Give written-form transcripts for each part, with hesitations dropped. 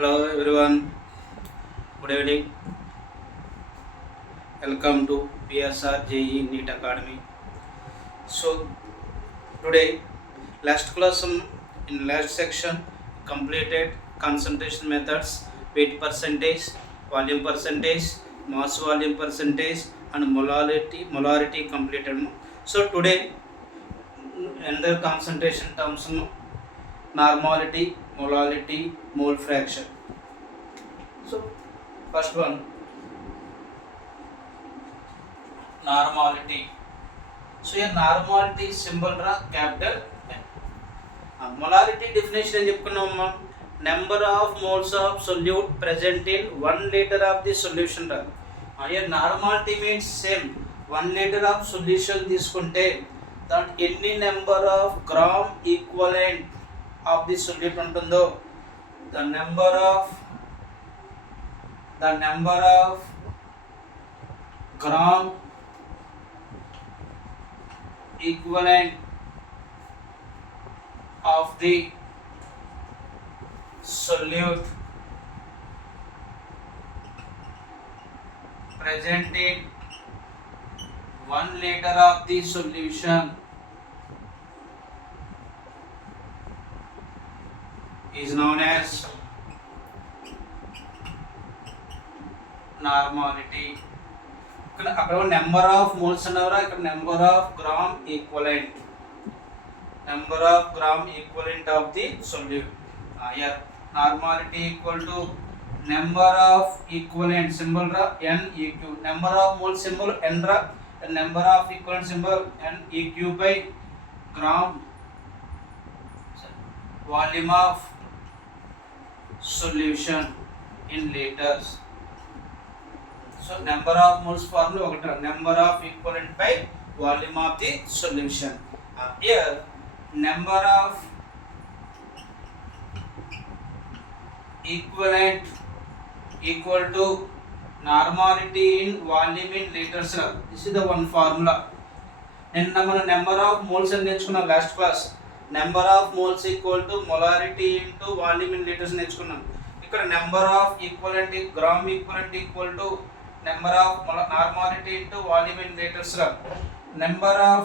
Hello everyone, good evening. Welcome to PSR JE NEET Academy. So today, last class in last section completed concentration methods, weight percentage, volume percentage, mass volume percentage, and molarity completed. So today, another concentration terms normality, molality, mole fraction. So first one, normality. So here normality symbol ra capital N. Molarity definition అని చెప్పుకున్నామమ్మా, number of moles of solute present in 1 litre of the solution రా. here normality means same 1 litre of solution తీసుకుంటే దాంట్ ఎన్ని number of gram equivalent of the solute ఉంటుందో the number of gram equivalent of the solute present in 1 liter of the solution is known as normality. అక్కడ number of moles అన్నవరా, ఇక్కడ number of gram equivalent of the solute. Here normality equal to number of equivalent symbol రా NEQ, number of mole symbol N రా, number of equivalent symbol NEQ by gram volume of solution in litres. So number of moles formula ఒకటి, number of equivalent by volume of the solution. Here number of equivalent equal to normality in volume in liters. This is the one formula. నిన్న మనం number of moles అని నేర్చుకున్నాం last class. Number of moles equal to molarity into volume in litres నేర్చుకున్నాం. ఇక్కడ number of equivalent gram equivalent equal to number of normality into volume in liters ra. Number of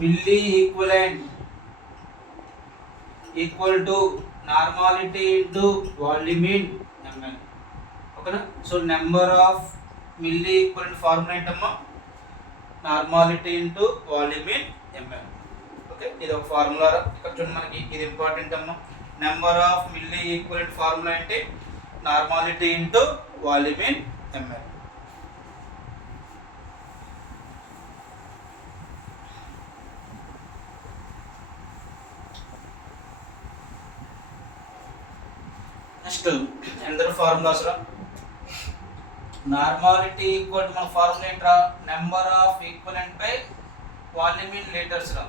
milli equivalent equal to normality into volume in ml. Okay na? So number of milli equivalent formula ఏంటమ్మా, normality into volume in ml. Okay, ఇది ఒక ఫార్ములా రా. ఇక్కడ చూడండి మనకి ఇది important అమ్మా. Number of milliequivalent formula అంటే normality into volume in ML. Next ఎందరు ఫార్ములాస్ రా. నార్మాలిటీ ఈక్వల్ టు మన ఫార్ములా ఏంట్రా, number of equivalent by volume in litres రా.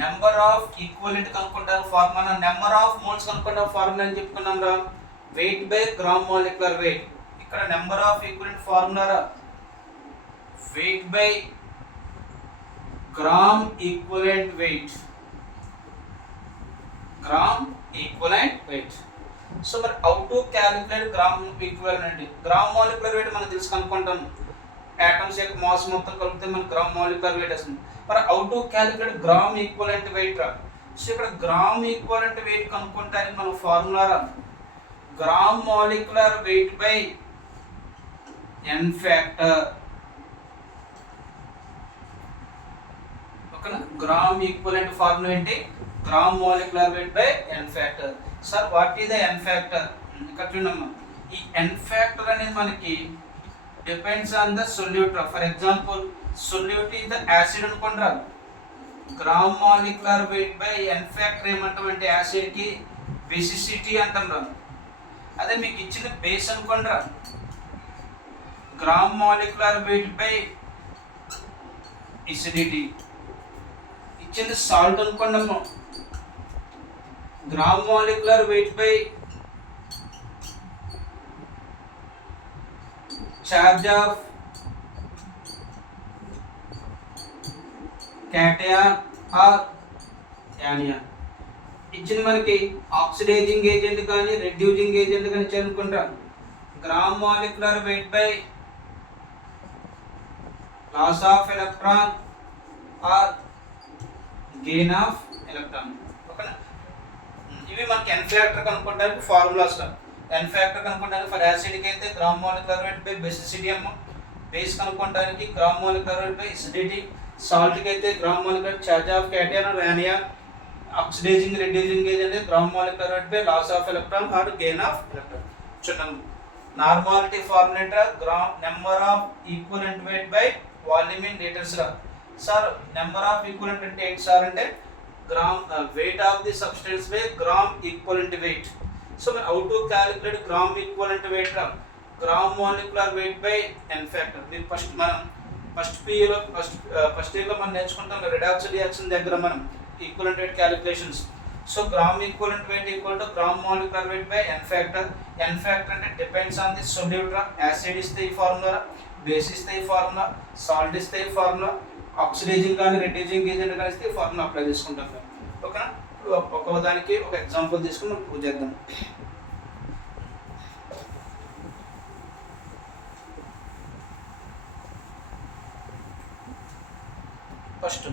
నెంబర్ ఆఫ్ ఈక్వలెంట్ కనుక్కుంటారు ఫార్ములా, నెంబర్ ఆఫ్ మోల్స్ కనుక్కుంటారు formula అని చెప్పుకున్నాం రా, weight by gram molecular weight. ఇక్కడ నెంబర్ ఆఫ్ ఈక్వలెంట్ ఫార్ములా రా, weight by gram equivalent weight, so మరి how to calculate gram equivalent. Gram molecular wait మనం తెలుసు కనుక్కుంటాం, ఆటమ్స్ యొక్క మాస్ మొత్తం కలిపితే మనకు గ్రామ్ మాలిక్యులర్ వెయిట్ వస్తుంది. మరి how to calculate gram equivalent weight రా. సో ఇక్కడ గ్రామ్ ఈక్వలెంట్ వెయిట్ కనుక్కుంటానికి మన ఫార్ములా రా, gram molecular weight by n factor. ఓకేనా, గ్రామ్ ఈక్వలెంట్ ఫార్ములా ఏంటి, gram molecular weight by n factor. Sir what is the n factor, ఇక్కడ చూడమ్మా, ఈ n ఫ్యాక్టర్ అనేది మనకి depends on the solute. For example, solute is the acid అనుకోండి రా, gram molecular weight by n factor ఏమంటామంటే acid కి basicity అంటాం రా. అదే మీకు ఇచ్చిన బేస్ అనుకోండి రా, gram molecular weight by acidity. ఇచ్చింది సాల్ట్ అనుకోండి అమ్మ, gram molecular weight by charge of cation or anion. ఇచ్చింది మనకి ఆక్సిడైజింగ్ ఏజెంట్ కానీ రెడ్యూసింగ్ ఏజెంట్ కానీ ఇచ్చారనుకుంటాం. Gram molecular weight by loss of electron or gain of electron. ఓకేనా, ఇవి మనకి ఎన్ ఫ్యాక్టర్ కనుక్కోవడానికి ఫార్ములాస్. ఎన్ ఫ్యాక్టర్ కనుక్కోవడానికి ఫర్ యాసిడ్కి అయితే gram molecular weight by basicity అమ్మ, బేస్ కనుక్కోవడానికి gram molecular weight by acidity, సాల్ట్కి అయితే gram molecular charge of cation or anion, oxidising reducing agent gram molecular weight by loss of electron or gain of electron. చూడండి, normality formula gram number of equivalent weight by volume in litres రా. Sir number of equivalent అంటే ఏంటి sir అంటే gram weight of the substance by gram equivalent weight. So మరి how to calculate gram equivalent weight రా, gram molecular weight by N factor. మీరు మనం ఫస్ట్ ఇయర్లో మనం నేర్చుకుంటాం రిడాక్స్ రియాక్షన్ దగ్గర మనం equivalent weight calculations. So gram equivalent weight equal to gram molecular weight by N factor. N factor అంటే depends on the solute రా. యాసిడ్ ఇస్తే ఈ ఫార్ములా, బేస్ ఇస్తే ఈ ఫార్ములా, సాల్ట్ ఇస్తే ఈ ఫార్ములా, ఆక్సిడైజింగ్ కానీ రెడ్యూసింగ్ ఏజెంట్ కానీ ఇస్తే ఈ ఫార్ములా అప్లై చేసుకుంటాం. ఓకేనా, ఒక్కో దానికి ఒక ఎగ్జాంపుల్ తీసుకుని మనం ప్రూవ్ చేద్దాం. First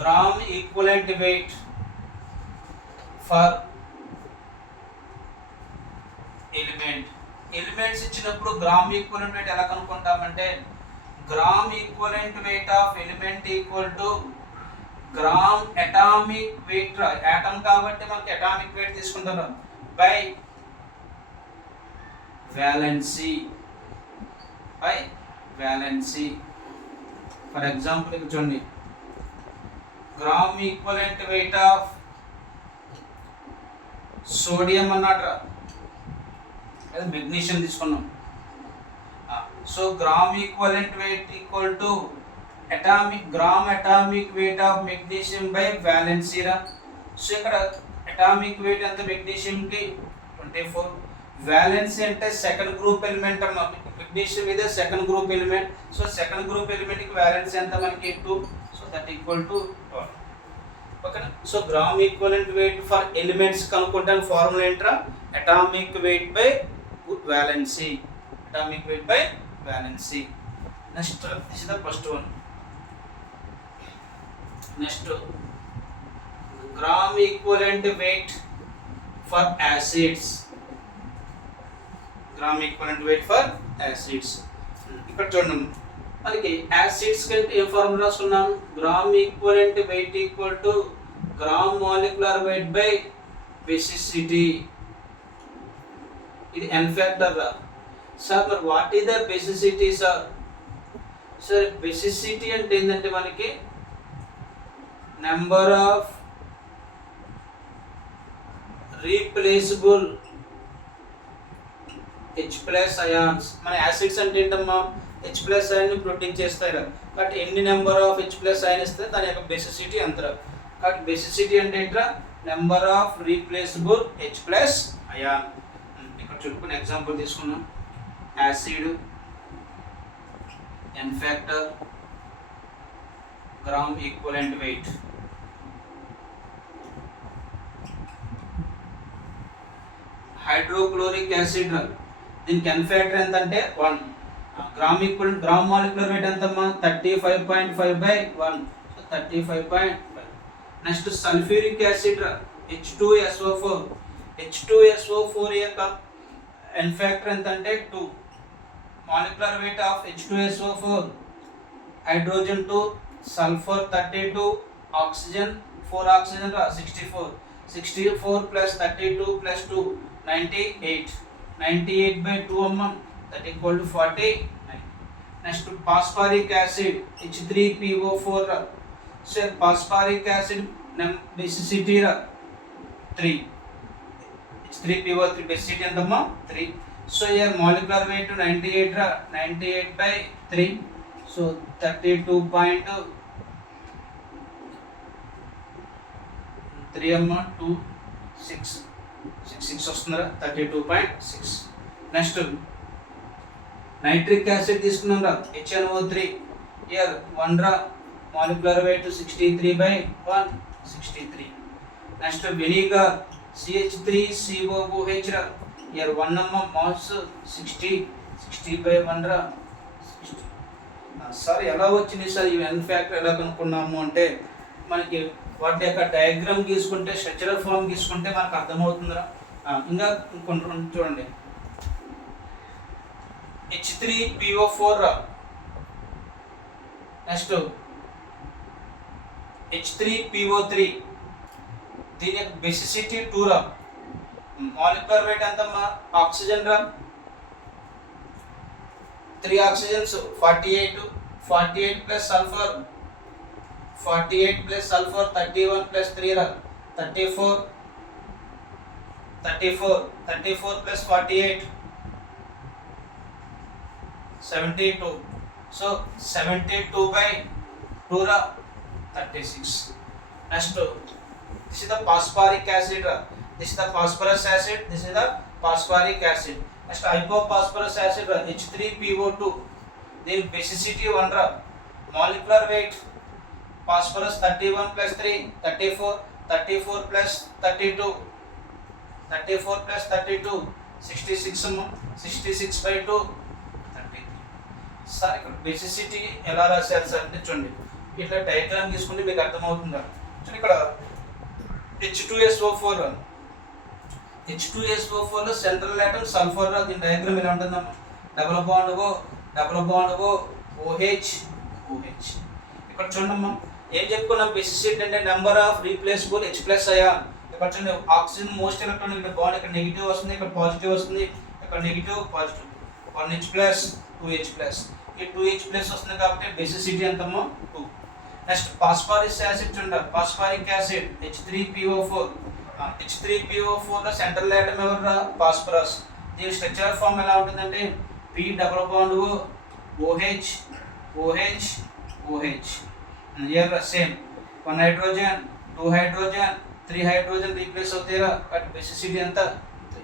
gram equivalent weight for elements ఇచ్చినప్పుడు గ్రామ్ ఈక్వలెంట్ వెయిట్ ఎలా కనుక్కుంటామంటే gram equivalent weight of element equal to gram atomic weight. Atom కాబట్టి మనకి అటామిక్ వెయిట్ తీసుకుంటున్నాం బై వ్యాలెన్సీ. ఫర్ ఎగ్జాంపుల్ ఇక్కడ చూడండి, gram equivalent weight of sodium అన్నట్టు magnesium తీసుకున్నాం. So gram equivalent weight equal to gram atomic weight of magnesium by valency రా. So ఇక్కడ atomic weight ఎంత మెగ్నీషియంకి 24, వ్యాలెన్సీ అంటే సెకండ్ గ్రూప్ ఎలిమెంట్ అన్నమాట. మెగ్నీషియం ఇదే second group element. So second group ఎలిమెంట్కి వ్యాలెన్సీ ఎంత మనకి 2, సో దట్ ఈక్వల్ టు 12. ఓకేనా, so gram equivalent weight for elements కనుక్కుంటానికి ఫార్ములా ఏంట్రా, atomic weight by valency. Atomic weight by valency. Next this is the first one. Next gram equivalent weight for acids. Gram equivalent weight for acids. ఇక్కడ చూడండి మనకి acids కంటే ఏ formula రాసుకున్నాం, gram equivalent weight equal to gram molecular weight by basicity. ఇది ఎన్ ఫ్యాక్టర్ రా. సార్ మరి what is the basicity sir? Sir basicity అంటే ఏంటంటే మనకి number of replaceable H+ ions. మన యాసిడ్స్ అంటే ఏంటమ్మా, H+ అయాన్ని ప్రొటెక్ట్ చేస్తాయి రా. కాబట్టి ఎన్ని నెంబర్ ఆఫ్ H+ అయాన్ ఇస్తే దాని యొక్క బేసిసిటీ అంతరా. కాబట్టి బేసిసిటీ అంటే ఏంట్రా, number of replaceable H+ ion. ఇక్కడ చుట్టుకుని ఎగ్జాంపుల్ తీసుకున్నాం, acid, N factor, gram equivalent weight. Hydrochloric acid దీనికి ఎన్ ఫ్యాక్టర్ ఎంత అంటే 1. గ్రామ్ మాలిక్యులర్ వెయిట్ ఎంతమ్మా 35.5/1, సో 35.5. Next sulphuric acid H2SO4. H2SO4 యొక్క ఎన్ ఫ్యాక్టర్ ఎంత అంటే 2. Molecular weight of H2SO4, hydrogen 2, సల్ఫర్ 32, ఆక్సిజన్ 4 ఆక్సిజన్ 64. 64 plus 32 plus 2 98. 98/2 అమ్మ, that equal to 49. Next phosphoric acid H3PO4. So phosphoric acid basicity 3. H3PO3 basicity ఎంతమ్మా 3. So here molecular weight 98 98/3, so 32.3 అమ్మ 266 వస్తుందా 32.6. Next nitric acid తీసుకున్నాం రా, HNO3. here 1 ra molecular weight 63/163. Next vinegar CH3COOH ra here 1 moles 60/1 ra 60. సార్ ఎలా వచ్చింది సార్ ఈ n factor ఎలా కనుక్కున్నాము అంటే మనకి వాటి యొక్క డయాగ్రామ్ గీసుకుంటే స్ట్రక్చరల్ ఫామ్ గీసుకుంటే మనకు అర్థమవుతుందిరా. ఇంకా కొన్ని చూడండి H3PO4 రా, నెక్స్ట్ H3PO3 దీని యొక్క బేసిసిటీ 2 రా, మాలిక్యులర్ వెయిట్ ఎంతమ్మా ఆక్సిజన్ రా 3 ఆక్సిజన్స్ 48 ప్లస్ సల్ఫర్ 31 ప్లస్ 3 రా 34 ప్లస్ 48 72. సో 72/2 రా 36. Next this is the phosphoric acid రా, this is the phosphorus acid, this is the phosphoric acid. Next hypophosphorus acid రా H3PO2 దీని బేసిసిటీ 1 రా, మాలిక్యులర్ వెయిట్ phosphorus 31 plus 3 34 plus 32 66/2 33. సార్ ఇక్కడ బేసిసిటీ ఎలా రాశారు సార్ అంటే చూడండి ఇట్లా డయాగ్రామ్ తీసుకుంటే మీకు అర్థమవుతుందా. చూడండి ఇక్కడ H2SO4 లో సెంట్రల్ ఆటమ్ సల్ఫర్ రా, దీని డయాగ్రామ్ ఇలా ఉంటుందమ్మా డబుల్ బాండ్ ఓ OH. ఇక్కడ చూడమ్మా ఏం చెప్పుకున్నాం బేసిసిటీ అంటే number of replaceable H+ ion. ఇక్కడ చూడండి ఆక్సిజన్ మోస్ట్ ఎలక్ట్రాన్ ఇక్కడ బాండ్ ఇక్కడ నెగిటివ్ వస్తుంది, ఇక్కడ పాజిటివ్ వస్తుంది, ఇక్కడ నెగిటివ్ పాజిటివ్ 1H+ 2H+. ఈ 2H+ వస్తుంది కాబట్టి బేసిసిటీ ఎంతమ్మో 2. నెక్స్ట్ ఫాస్ఫరిక్ యాసిడ్ చూడండి, ఫాస్ఫరిక్ యాసిడ్ H3PO4 లో సెంట్రల్ ఆటమ్ ఎవరు ఫాస్ఫరస్. దీని స్ట్రక్చరల్ ఫామ్ ఎలా ఉంటుందంటే P double bond OH. Here same 1 hydrogen 2 hydrogen 3 hydrogen replace అవుతాయిరా బట్ బేసిసిటీ ఎంత 3.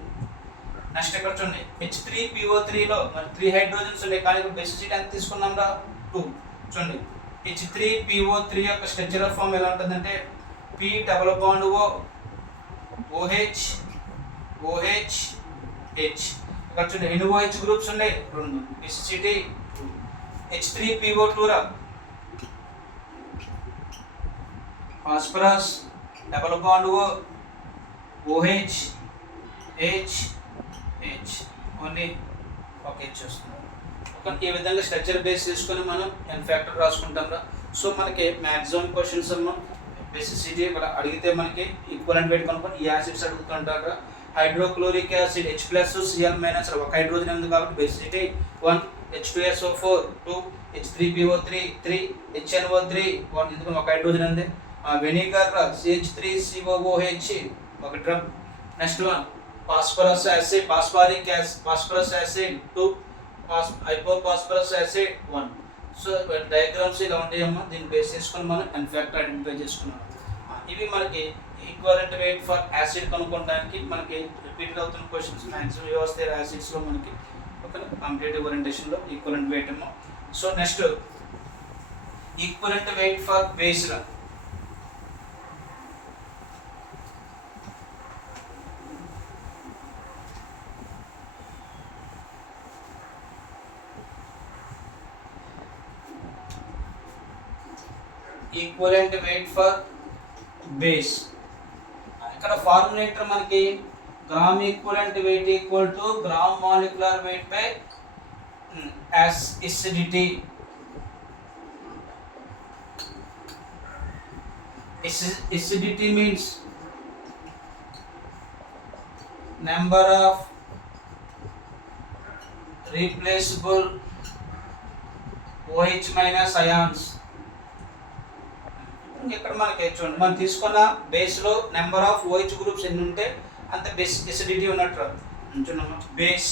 నెక్స్ట్ ఇక్కడ చూడండి H3PO3 లో మరి 3 హైడ్రోజన్స్ ఉన్నాయి కానీ ఇక్కడ బేసిసిటీ ఎంత తీసుకున్నాం రా 2. చూడండి H3PO3 యొక్క స్ట్రక్చరల్ ఫామ్ ఎలా ఉంటుందంటే P డబుల్ బాండ్ OH. ఇక్కడ చూడండి NOH గ్రూప్స్ ఉన్నాయి 2 బేసిసిటీ 2. H3PO2 రా phosphorus double bond OH only ఒక H వస్తుంది. ఈ విధంగా స్ట్రక్చర్ బేస్ చేసుకొని మనం n ఫ్యాక్టర్ రాసుకుంటాం రా. సో మనకి మ్యాక్సిమం క్వశ్చన్స్ బేసిసిటీ ఇక్కడ అడిగితే మనకి ఈక్వలెంట్ వెయిట్ కనుక్కొని ఈ యాసిడ్స్ అడుగుతుంటారు. హైడ్రోక్లోరిక్ యాసిడ్ H+Cl- ఒక హైడ్రోజన్ ఉంది కాబట్టి బేసిసిటీ 1, H2SO4 2, H3PO3 3, HNO3 1 ఎందుకంటే ఒక హైడ్రోజన్ ఉంది. వెనిగర్ CH3COOH ఒక డ్రమ్. Next one phosphorous acid 2, hypophosphorous acid 1. So diagrams ఇలా ఉంటాయమ్మా, దీన్ని బేస్ చేసుకొని మనం n ఫ్యాక్టర్ ఐడెంటిఫై చేసుకున్నాం. ఇవి మనకి ఈక్వలెంట్ వెయిట్ ఫర్ యాసిడ్ కనుక్కోవడానికి మనకి రిపీట్ అవుతున్న క్వశ్చన్స్ మ్యాక్సిమం వ్యవస్థ యాసిడ్స్లో మనకి ఒక కాంపిటేటివ్ ఓరియంటేషన్లో ఈక్వలెంట్ వెయిట్ ఏమో. So next equivalent weight for base రా. ఈక్వలెంట్ వెయిట్ ఫర్ బేస్ ఇక్కడ ఫార్ములేటర్ మనకి gram equivalent weight equal to gram molecular weight by acidity. Acidity means number of replaceable OH minus ions. ఇక్కడ మనకి చూడండి మనం తీసుకున్న బేస్లో నెంబర్ ఆఫ్ OH గ్రూప్స్ ఎన్ని ఉంటే అంత బేస్ ఎసిడిటీ ఉన్నట్టు చూడమ్మా. Base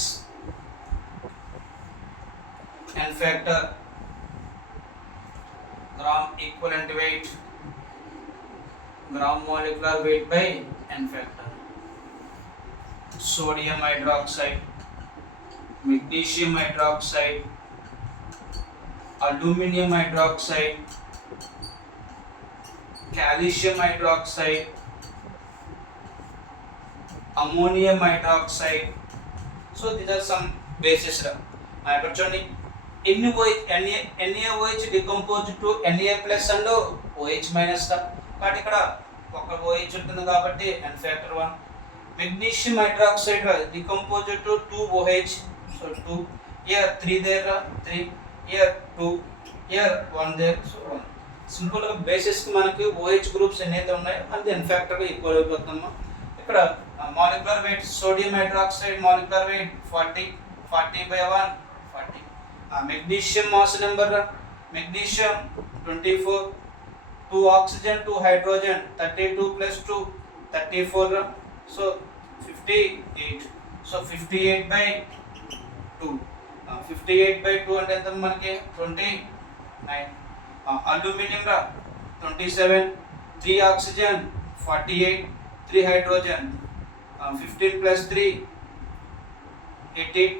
n factor gram equivalent weight gram molecular weight by n factor. Sodium hydroxide, magnesium hydroxide, aluminium hydroxide, calcium hydroxide, ammonium hydroxide. So these are some bases రా. ఇక్కడ చూడండి NaOH decompose to Na plus and OH minus రా. కాబట్టి ఇక్కడ ఒక OH ఉంటుంది కాబట్టి N factor 1. Magnesium hydroxide decompose to 2OH, so 2. Here 3 there రా, 3. Here 2, here 1 there, so 1. సింపుల్ గా బేసిస్ కి మనకి OH గ్రూప్స్ ఎన్నైతే ఉన్నాయో అది N ఫ్యాక్టర్ గా ఈక్వల్ అయిపోతుందమ్మా. ఇక్కడ molecular weight sodium hydroxide molecular weight 40/1 40. Magnesium mass number magnesium 24, 2 ఆక్సిజన్ 2 హైడ్రోజన్ 32 + 2 34, సో 58. సో 58/2. 58/2 అంటే ఎంత మనకి 29. అల్యూమినియం రా 27, 3 ఆక్సిజన్ 48, 3 హైడ్రోజన్ 15 + 3 18,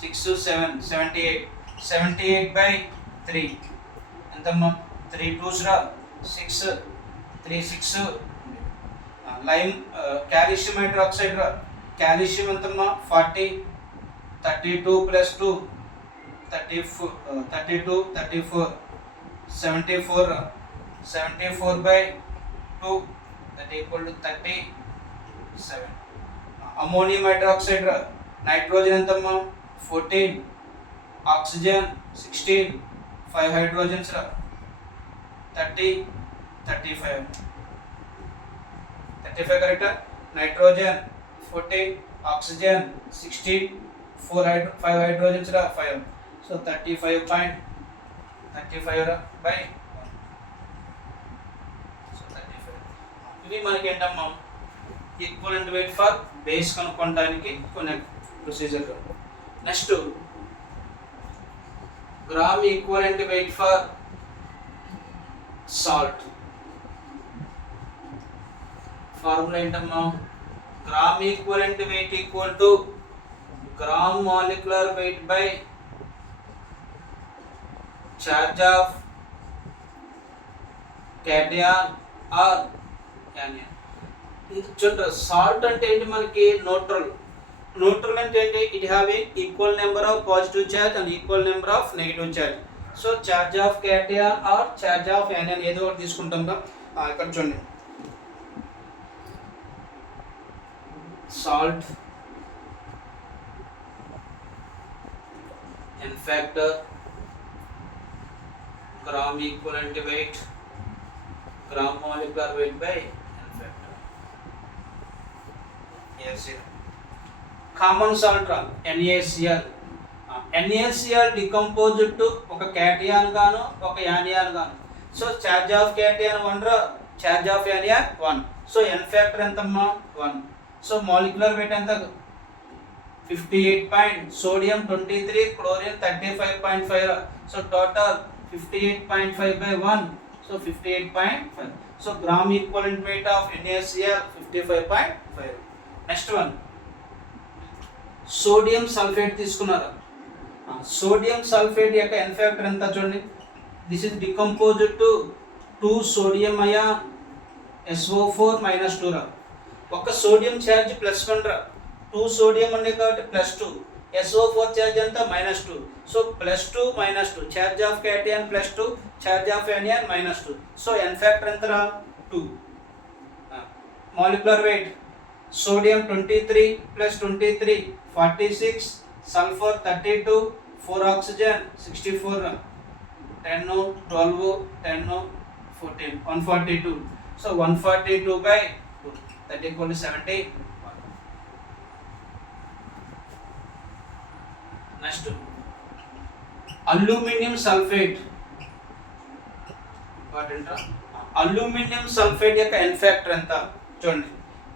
6 7 78. 78/3 ఎంతమ్మా 3 2s రా 6, 3 6. లైమ్ కాల్షియం హైడ్రాక్సైడ్ రా కాల్షియం ఎంతమ్మా 40, 32 + 2 32 34 74. 74/2 that equal to 37. Ammonium hydroxide nitrogen ఎంతమ్మా 14, ఆక్సిజన్ 16, 5 హైడ్రోజన్స్ 30 35 కరెక్ట్. నైట్రోజన్ 14, ఆక్సిజన్ 16, 5 హైడ్రోజన్స్ 5, సో 35/1. సో 35. ఇవి మనకి ఏంటమ్మా ఈక్వలెంట్ వెయిట్ ఫర్ బేస్ కనుక్కోవడానికి కొన్ని procedure. Next gram equivalent weight for salt. Formula ఏంటమ్మా gram equivalent weight equal to gram molecular weight by charge of cation or anion. చూడండి salt అంటే ఏంటి మనకి న్యూట్రల్ అంటే ఏంటి it having equal number of positive charge and equal number of negative charge. So charge of cation or charge of anion ఏదో ఒకటి తీసుకుంటాం. ఇక్కడ చూడండి salt N factor gram equivalent weight gram molecular weight by N factor. Yes, common salt NaCl. NaCl decomposed to ఒక cation గాను ఒక anion గాను. So charge of cation 1 రా charge of anion 1. So N factor ఎంతమ్మా 1. సో molecular weight ఎంత 58. Sodium 23, chlorine 35.5. So total 58.5/1. So 58.5. So gram equivalent weight of NaCl 55.5. Next one, sodium sulfate తీసుకున్నారు. Sodium sulphate యొక్క N factor ఎంత చూడండి. This is decomposed to 2 sodium ion SO4 - 2 రా. ఒక sodium charge +1 రా. 2 సోడియం ఉంది కాబట్టి +2, SO4 ఛార్జ్ ఎంత -2. So +2 - 2 charge of cation +2 charge of anion -2. So N factor ఎంత రా 2. Molecular weight sodium 23 + 23 46, sulphur 32, 4 oxygen 64, 10 12 10 14 142. So 142/2 that equal to 70. Next aluminium sulphate important. Aluminium sulphate యొక్క N factor ఎంత చూడండి.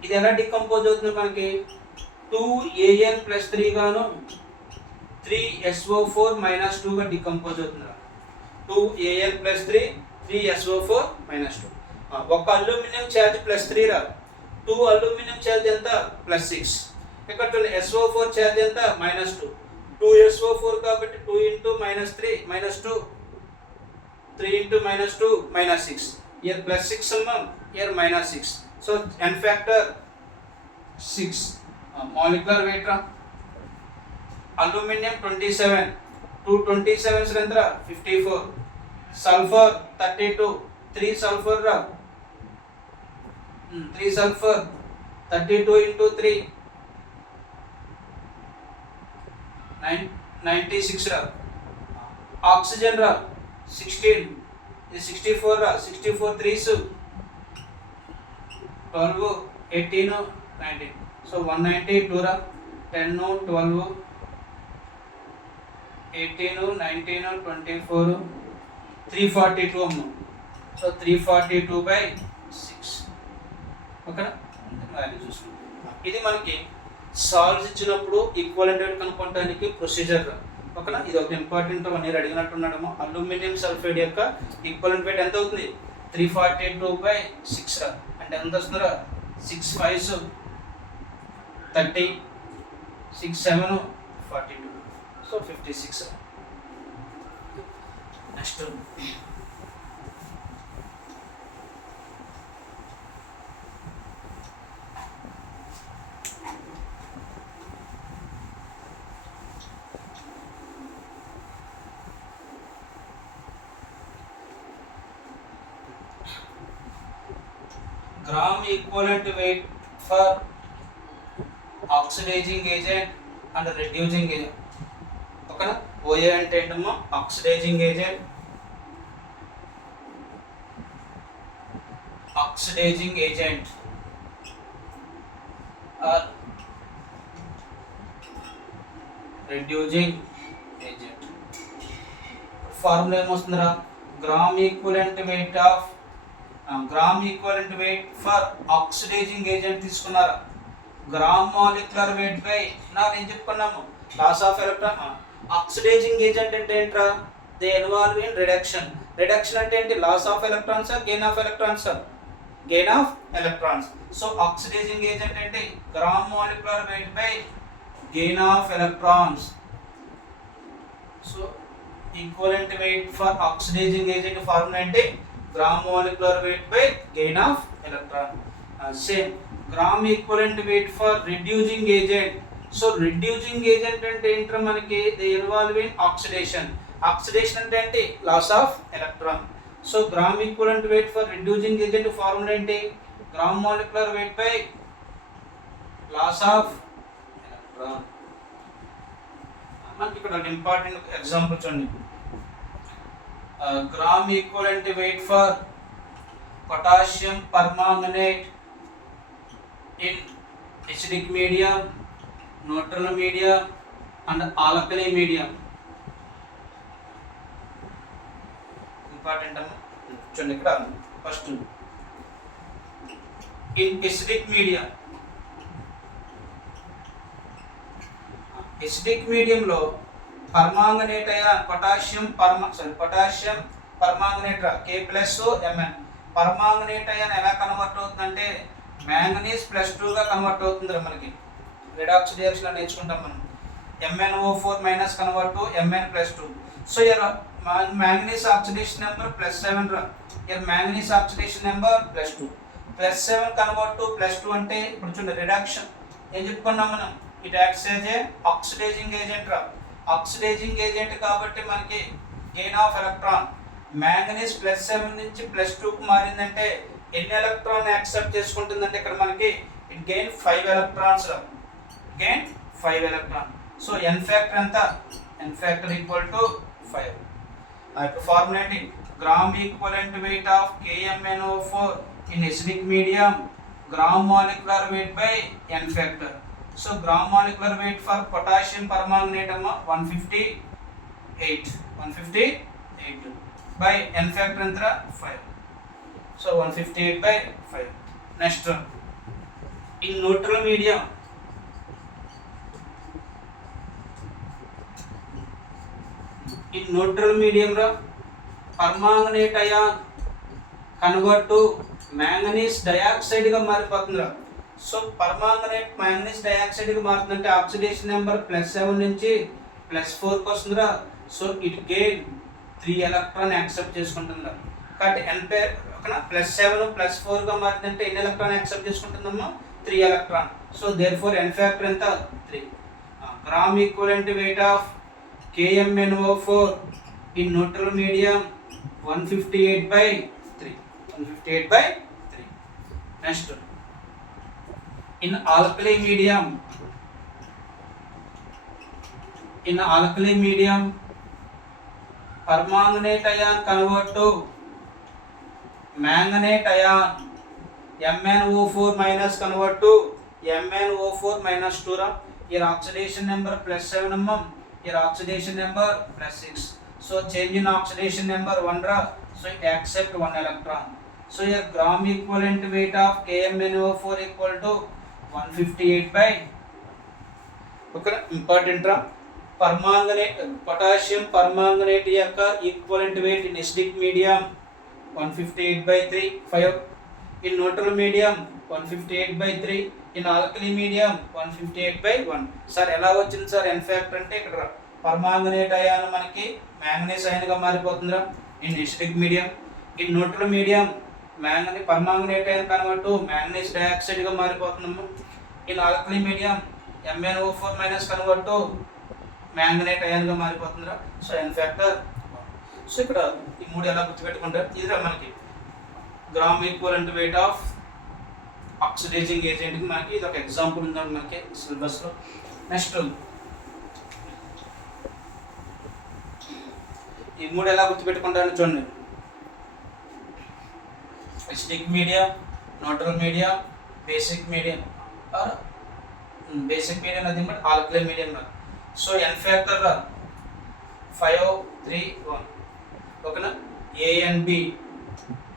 ఇది ఎలా డికంపోజ్ అవుతుంది మనకి 2An + 3 గాను 3SO4 - 2 గా డికంపోజ్ అవుతుంది. 2An + 3 3SO4 - 2. ఒక అల్యూమినియం ఛార్జ్ +3 రా. 2 అల్యూమినియం ఛార్జ్ ఎంత +6. ఇక్కడ SO4 ఛార్జ్ ఎంత -2. 2SO4 కాబట్టి 2 into -3 -2, 3 into -2 -6. Here +6 ఉన్నాం, here -6. So n factor 6. Molecular weight రా అల్యూమినియం 27, 2 27s ఎంత 54, సల్ఫర్ 32, 3 సల్ఫర్ రా 3 సల్ఫర్ 32 into 3 96 రా. ఆక్సిజన్ రా 16, ఇది 64 రా, 64 3s 12, 18, 19. సో 192 రా, 10, 12, 18, 19, 24, 342 అమ్మ. సో 342/6 ఓకేనా. వాల్యూ చూసుకుంటాం. ఇది మనకి సాల్వ్స్ ఇచ్చినప్పుడు ఈక్వలెంట్ weight కనుక్కోవడానికి ప్రొసీజర్ ఓకేనా. ఇది ఒక ఇంపార్టెంట్ వన్ ఇయర్ అడిగినట్టున్నాడేమో. అల్యూమినియం సల్ఫైడ్ యొక్క ఈక్వలెంట్ weight ఎంత అవుతుంది 342/6 రా. అంటే ఎంత వస్తుందిరా 6 5s 30, 6 7 42. సో 56 రా. Next gram equivalent weight for oxidizing agent and reducing agent ఓకేనా. OA అంటే ఏంటమ్మా oxidising agent, oxidising agent or reducing agent. Formula ఏమొస్తుందిరా gram equivalent weight of gram equivalent weight for oxidising agent తీసుకున్నారా. గ్రామ్ మాలిక్యులర్ వెయిట్ బై ఏం చెప్పుకున్నాము loss of electron. Oxidising agent అంటే ఏంట్రా they involve in reduction. Reduction అంటే ఏంటి loss of electrons gain of electrons gain of electrons. So oxidising agent అంటే gram molecular weight by gain of electrons. So equivalent weight for oxidising agent formula ఏంటి gram molecular weight by gain of electron. Same gram equivalent weight for reducing agent. So reducing agent అంటే ఏంటో మనకి they involve in oxidation. Oxidation అంటే ఏంటి loss of electron. So gram equivalent weight for reducing agent formula ఏంటి gram molecular weight by loss of electron. మనకి ఇక్కడ important example చూడండి. Gram equivalent weight for potassium permanganate in acidic medium, neutral medium and alkali medium. Important చూడండి ఇక్కడ first in acidic medium. acidic medium లో permanganate ion potassium permanganate K+Mn. Permanganate ion ఎలా convert అవుతుందంటే manganese +2 గా కన్వర్ట్ అవుతుంది. మనకి redox reaction నేర్చుకుంటాం మనం. MnO4- convert to Mn+2. So here manganese oxidation number +7 రా. Here manganese oxidation number +2. +7 convert to +2 అంటే ఇప్పుడు చూడండి రిడక్షన్ ఏం చెప్పుకున్నాం మనం. It acts as a oxidising agent రా. ఆక్సిడైజింగ్ ఏజెంట్ కాబట్టి మనకి గెయిన్ ఆఫ్ ఎలక్ట్రాన్ మ్యాంగనీస్ +7 నుంచి +2 కు మారిందంటే ఎన్ని ఎలక్ట్రాన్ యాక్సెప్ట్ చేసుకుంటుందంటే ఇక్కడ మనకి ఇట్ గెయిన్ 5 ఎలక్ట్రాన్స్ రా. Gain 5 electron. So n factor ఎంత n ఫ్యాక్టర్ ఈక్వల్ టు 5. ఆ యొక్క ఫార్ములా ఏంటి gram equivalent weight of KMnO4 in acidic medium gram molecular weight by n factor. So gram molecular weight for potassium permanganate అమ్మ 158 by n factor ఎంత 5. So 158/5. Next in neutral medium రా permanganate ion convert to manganese dioxide గా మారిపోతుంది రా. So permanganate manganese dioxide గా మారుతుందంటే oxidation number +7 నుంచి +4 వస్తుందిరా. So it gain 3 electron accept చేసుకుంటుందా. కాబట్టి n పేర్ +7 +4గా మారిందంటే ఎన్ని ఎలక్ట్రాన్ యాక్సెప్ట్ చేసుకుంటుందమ్మా, 3 electron. So therefore n factor ఎంత, 3. Gram equivalent weight of KMnO4 in neutral medium 158/3. 158/3. Next in alkali medium permanganate ion convert to manganate ion, MnO4 minus convert to MnO4 minus 2 ra. Here oxidation number +7 mm, here oxidation number +6. So change in oxidation number 1 ra, so it accept 1 electron. So here gram equivalent weight of KMnO4 equal to 158/. Okay, important రా. Permanganate potassium permanganate యొక్క equivalent weight in acidic medium 158/3. 5 in neutral medium 158/3. In alkali medium 158/1. Sir ఎలా వచ్చింది sir N factor అంటే, ఇక్కడ permanganate ion మనకి manganese అయాన్గా మారిపోతుందిరా in acidic medium. In neutral medium permanganate ion convert to manganese డయాక్సైడ్గా మారిపోతుందమ్మా. In alkali medium MnO4 minus convert to manganate అయాన్గా మారిపోతుందిరా. So N factor. సో ఇక్కడ ఈ 3 ఎలా గుర్తుపెట్టుకుంటారు, ఇదిరా మనకి gram equivalent weight of oxidizing ఏజెంట్కి మనకి ఇది ఒక ఎగ్జాంపుల్ ఉందండి మనకి సిలబస్లో. నెక్స్ట్ ఈ 3 ఎలా గుర్తుపెట్టుకుంటారని చూడండి. Acidic medium, neutral medium, basic medium or basic medium అది alkali medium. So N factor 5 3 1. ఓకేనా, A and B.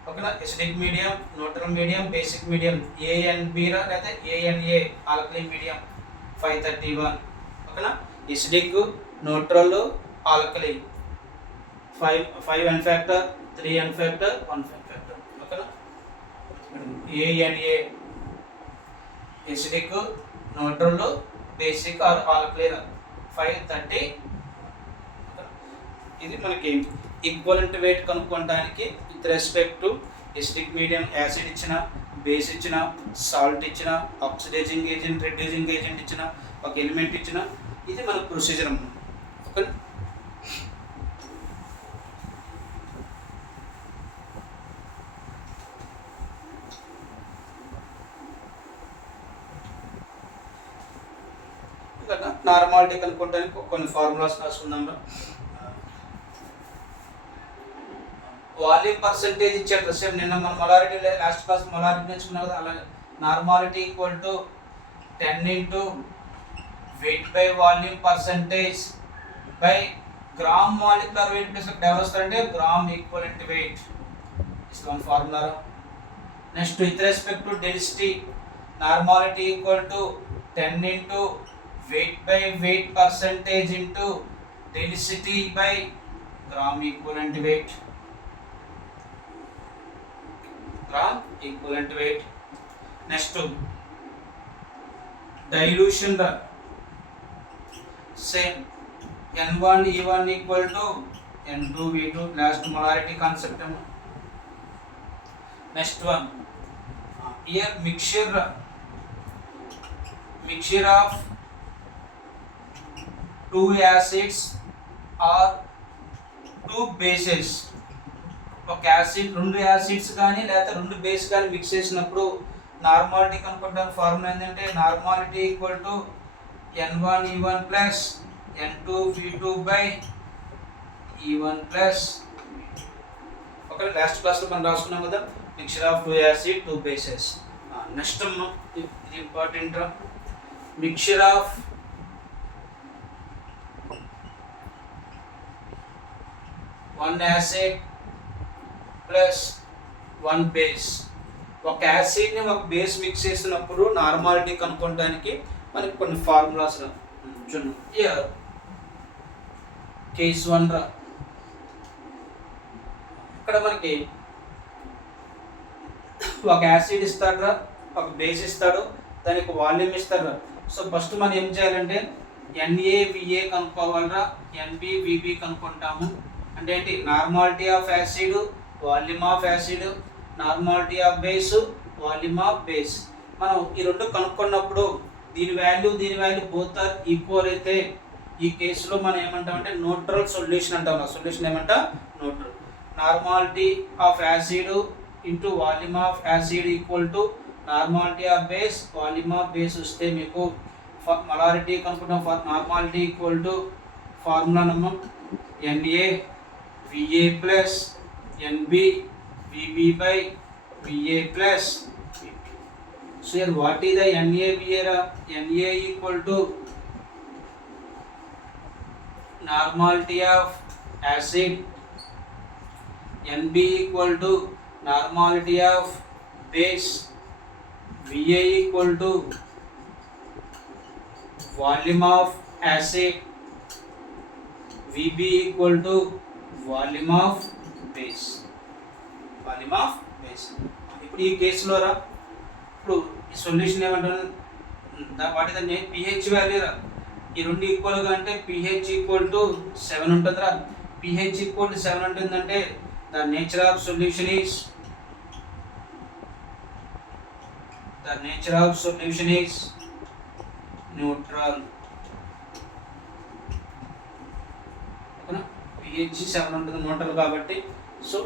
ఓకేనా, acidic medium, neutral medium, basic medium. A and B రా, లేదా A and A alkali medium 531. ఓకేనా, acidic, neutral, alkali 5 N factor, 3 N factor, 1 factor. ఓకేనా, A and A acidic, neutral, basic or alkali 530. ఇది మనకి equivalent wait కనుక్కోవడానికి with respect to acidic medium acid ఇచ్చిన, బేస్ ఇచ్చిన, సాల్ట్ ఇచ్చిన, ఆక్సిడైజింగ్ ఏజెంట్, రెడ్యూసింగ్ ఏజెంట్ ఇచ్చిన, ఒక ఎలిమెంట్ ఇచ్చిన, ఇది మన ప్రొసీజర్ అన్నమాట. ఓకే, నార్మాలిటీ కనుక్కోవడానికి కొన్ని ఫార్ములాస్ రాసుకుందాం. వాల్యూమ్ పర్సెంటేజ్ ఇచ్చాడు సేమ్ నిన్న మన మొలారిటీ లాస్ట్ క్లాస్ మొలారిటీ నేర్చుకున్నాం కదా, అలాగే normality equal to 10 into weight by volume percentage by gram molecular weight plus ఎవరు వస్తారంటే gram equivalent wait. Is one formula. Next with respect to density, normality equal to 10 into weight by weight percentage into density by gram equivalent weight. Gram equivalent weight. Next dilution the same N1 E1 equal to N2 V2 last molarity concept. Next one here mixture of 2 acids or 2 bases. ఒక యాసిడ్ 2 యాసిడ్స్ కానీ లేదా 2 బేస్ కానీ మిక్స్ చేసినప్పుడు నార్మాలిటీ కనుక్కోవడానికి formula ఏంటంటే normality equal to N1 E1 plus N2 V2 by E1 plus. Okay, last క్లాస్లో మనం రాసుకున్నాం కదా mixture of 2 acid 2 bases. Next ఇది important, mixture of one acid plus one base. ఒక యాసిడ్ని ఒక బేస్ మిక్స్ చేసినప్పుడు నార్మాలిటీ కనుక్కోవడానికి మనకి కొన్ని ఫార్ములాస్ చూడండి. ఇయర్ కేస్ 1 రా, ఇక్కడ మనకి ఒక యాసిడ్ ఇస్తాడు రా, ఒక బేస్ ఇస్తాడు, దానికి వాల్యూమ్ ఇస్తాడు రా. సో ఫస్ట్ మనం ఏం చేయాలంటే NaVa కనుక్కోవాలరా, NbVb కనుక్కుంటాము. అంటే ఏంటి? Normality of acid, volume of acid, normality of base, volume of base. మనం ఈ రెండు కనుక్కున్నప్పుడు దీని వాల్యూ బోత్ ఆర్ ఈక్వల్ అయితే ఈ కేసులో మనం ఏమంటామంటే న్యూట్రల్ సొల్యూషన్ అంటాం. సొల్యూషన్ ఏమంటా? Neutral. Normality of acid into volume of acid equal to normality of base, volume of base వస్తే మీకు మొలారిటీ కనుక్కుంటాం. Normality equal to formula number NaVa plus NbVb by Va plus Vb. So here what is the NaVa? Na equal to normality of acid, Nb equal to normality of base, Va equal to volume of acid, Vb equal to volume of base. Volume of base. ఇప్పుడు ఈ కేసులో రా, ఇప్పుడు ఈ సొల్యూషన్ ఏమంటారు? వాటి దాన్ని pH value రా. ఈ రెండు ఈక్వల్గా అంటే pH ఈక్వల్ టు 7 ఉంటుందిరా. pH ఈక్వల్ టు 7 ఉంటుందంటే the nature of solution is neutral. ఓకేనా? pH 7 ఉంటుంది న్యూట్రల్ కాబట్టి. So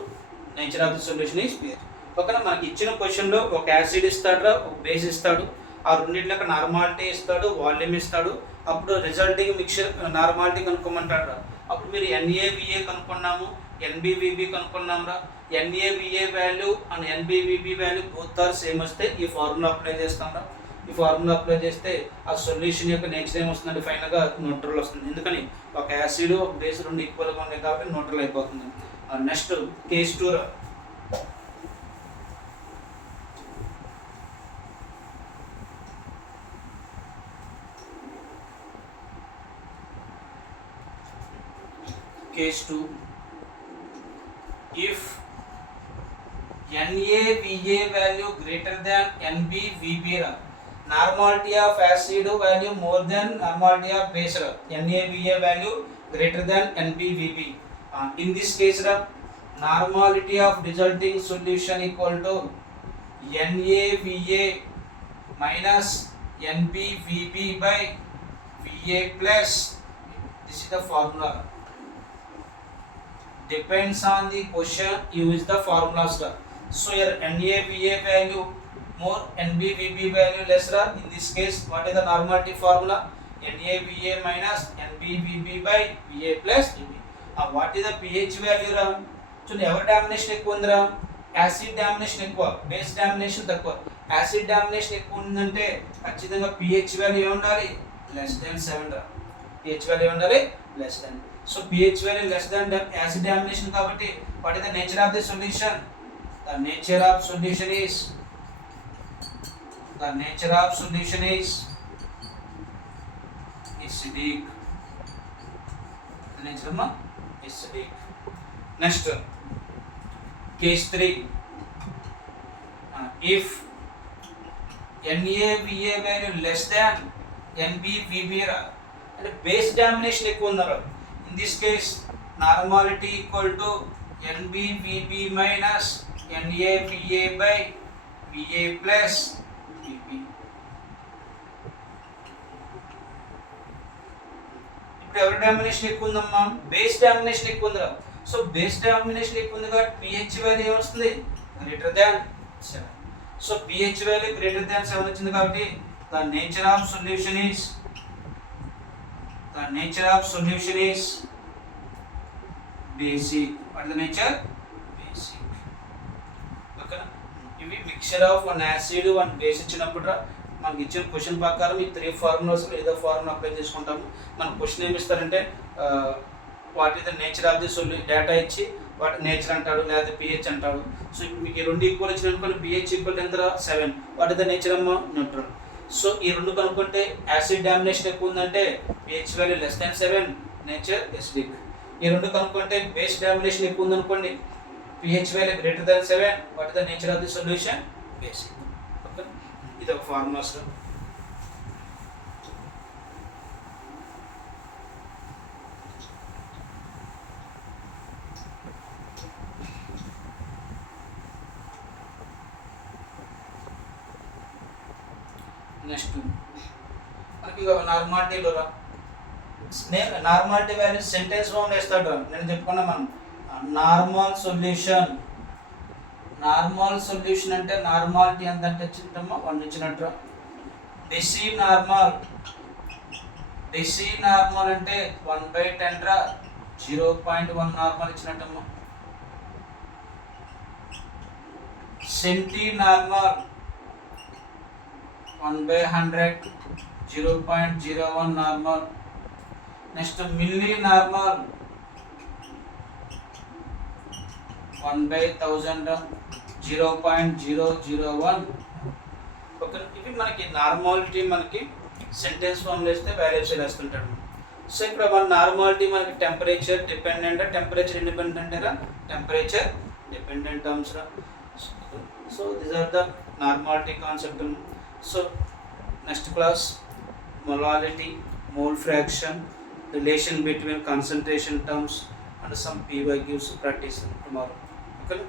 nature of the solution is clear. ఓకేనా? మనకి ఇచ్చిన క్వశ్చన్లో ఒక యాసిడ్ ఇస్తాడు, ఒక బేస్ ఇస్తాడు, ఆ రెండింటిలో నార్మాలిటీ ఇస్తాడు, వాల్యూమ్ ఇస్తాడు. అప్పుడు రిజల్టింగ్ మిక్చర్ నార్మాలిటీ కనుక్కోమంటాడు. అప్పుడు మీరు NaVa కనుక్కున్నాము, NbVb కనుక్కున్నాంరా. NaVa value and NbVb value both are same వస్తే ఈ ఫార్ములా అప్లై చేస్తాంరా. ఈ ఫార్ములా అప్లై చేస్తే ఆ సొల్యూషన్ యొక్క నేచర్ ఏమొస్తుందంటే ఫైనల్గా న్యూట్రల్ వస్తుంది. ఎందుకని? ఒక యాసిడ్, ఒక బేస్ రెండు ఈక్వల్గా ఉన్నాయి కాబట్టి న్యూట్రల్ అయిపోతుంది. నెక్స్ట్ కేస్ 2 రా. Case 2, if NaVa value greater than NbVb, normality of acid value more than normality of base, NaVa value greater than NbVb. In this case, normality of resulting solution equal to NaVa minus NbVb by Va plus. This is the formula. Depends on the question, use the formulas. So here NaVa value more, NbVb value less. In this case, what is the normality formula? NaVa minus NbVb by Va plus Vb. What is the pH value? So ఎవరి డామినేషన్ ఎక్కువ ఉందిరా? Acid domination ఎక్కువ, base domination తక్కువ. Acid domination ఎక్కువ ఉందంటే ఖచ్చితంగా pH value ఏముండాలి? Less than 7 రా. pH వాల్యూ ఏముండాలి? Less than. So pH value less than acid domination కాబట్టి what is the nature of the solution? The nature of solution is acidic. The nature of acidic. Next, case 3, if NaVa value less than NbVb and base domination ఎక్కువ ఉన్నారు. In this case, normality equal to NbVb minus NaVa by Va plus Vb. ఇప్పుడు ఎవరి డామినేషన్ ఎక్కువ ఉందమ్మా? Base domination ఎక్కువ ఉందిరా. So base domination ఎక్కువ ఉంది కాబట్టి pH వాల్యూ ఏమొస్తుంది? Greater than 7. So pH value greater than 7 వచ్చింది కాబట్టి the nature of solution is basic. What is the nature? Basic. Okay. ఇవి mixture of one acid one base ఇచ్చినప్పుడు మనకి ఇచ్చిన క్వశ్చన్ ప్రకారం ఈ 3 ఫార్ములాస్ ఏదో ఫార్ములా అప్లై చేసుకుంటాము. మన క్వశ్చన్ ఏమి ఇస్తారంటే what is the nature of the solution data ఇచ్చి వాటి నేచర్ అంటాడు, లేదా pH అంటాడు. సో ఇప్పుడు మీకు ఈ రెండు ఈక్వల్ వచ్చిన అనుకోండి, pH ఈక్వల్ ఎంత? 7. వాట్ ఈస్ ద నేచర్ అమ్మా? న్యూట్రల్. సో ఈ రెండు కనుక్కుంటే యాసిడ్ డామినేషన్ ఎక్కువ ఉందంటే pH value less than 7, nature acidic. ఈ రెండు కనుక్కుంటే బేస్ డామినేషన్ ఎక్కువ ఉందనుకోండి, pH value greater than 7, what is the nature of the solution? Basic. Okay, ఇది ఒక ఫార్ములాస్. నెక్స్ట్ మనకి ఇంకా నార్మాలిటీలో రా నార్మాలిటీ వాల్యూస్ సెంటెన్స్ ఫామ్ వేస్తాడు. నేను చెప్పుకున్నా మనం నార్మల్ సొల్యూషన్ అంటే నార్మాలిటీ ఎంత అంటే ఇచ్చింటమ్మా 1 ఇచ్చినట్టు. డిసి నార్మల్ అంటే 1/10 రా 0.1 నార్మల్ ఇచ్చినట్టమ్మా. Centi normal 1/100 0.01 normal. Next milli normal 1/1000 0.001. Okay, ఇవి మనకి నార్మాలిటీ మనకి సెంటెన్స్ ఫామ్ వేస్తే వాల్యూస్ వేస్తుంటాడు. సో ఇక్కడ మన నార్మాలిటీ మనకి టెంపరేచర్ డిపెండెంట్ టెంపరేచర్ ఇండిపెండెంట్ రా టెంపరేచర్ డిపెండెంట్ టర్మ్స్ రా. So these are the normality concept. So next class molality, mole fraction, relation between concentration terms and some PYQs practice tomorrow. Okay.